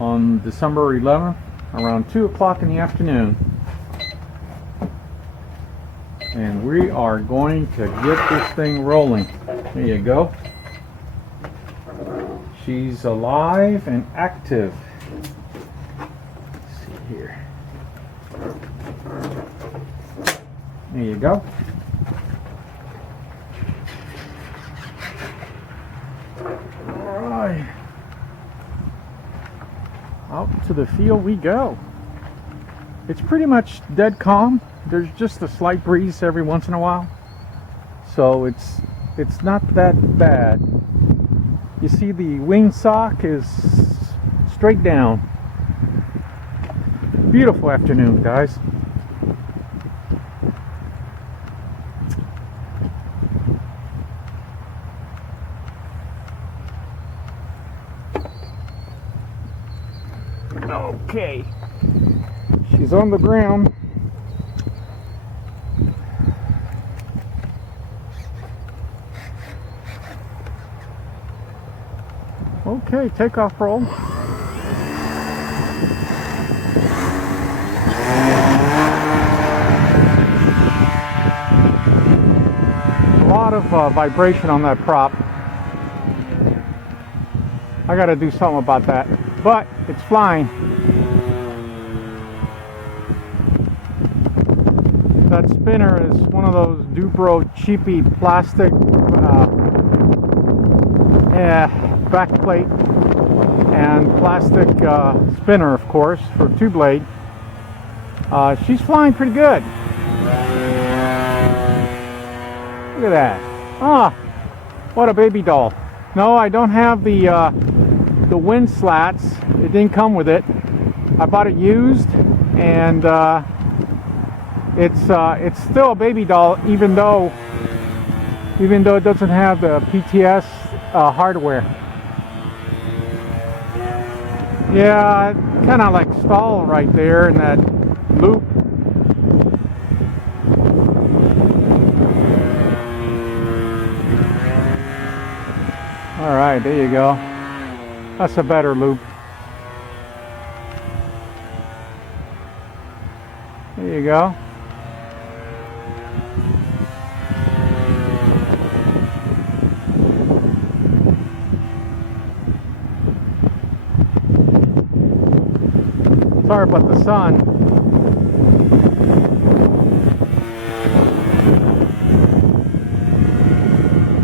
on December 11th around 2 o'clock in the afternoon. And we are going to get this thing rolling. There you go. She's alive and active. Let's see here. There you go. Alright. Out to the field we go. It's pretty much dead calm. There's just a slight breeze every once in a while. So it's not that bad. You see the wing sock is straight down. Beautiful afternoon, guys. Okay, she's on the ground. Okay, takeoff roll. A lot of vibration on that prop. I gotta do something about that, but it's flying. That spinner is one of those Dubro cheapy plastic back plate and plastic spinner, of course, for two blade. She's flying pretty good. Look at that. Ah, what a baby doll. No, I don't have the wind slats. It didn't come with it. I bought it used, and it's still a baby doll, even though it doesn't have the PTS hardware. Yeah, kind of like stall right there in that loop. All right, there you go. That's a better loop. There you go. Sorry about the sun.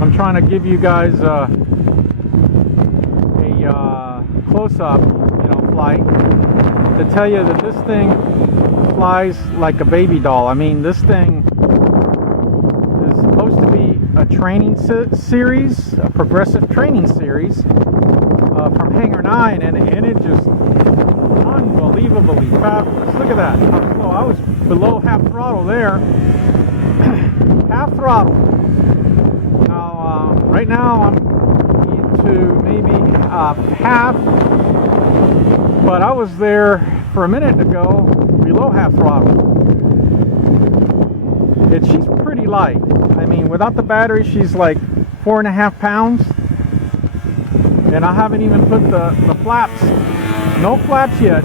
I'm trying to give you guys a close-up, flight to tell you that this thing flies like a baby doll. I mean, this thing is supposed to be a training series, a progressive training series from Hangar9, and it just unbelievably fabulous. Look at that. I was below half throttle there. Half throttle. Now, right now I'm to maybe half, but I was there for a minute ago below half throttle. She's pretty light. I mean, without the battery, she's like 4.5 pounds, and I haven't even put the flaps. No flaps yet.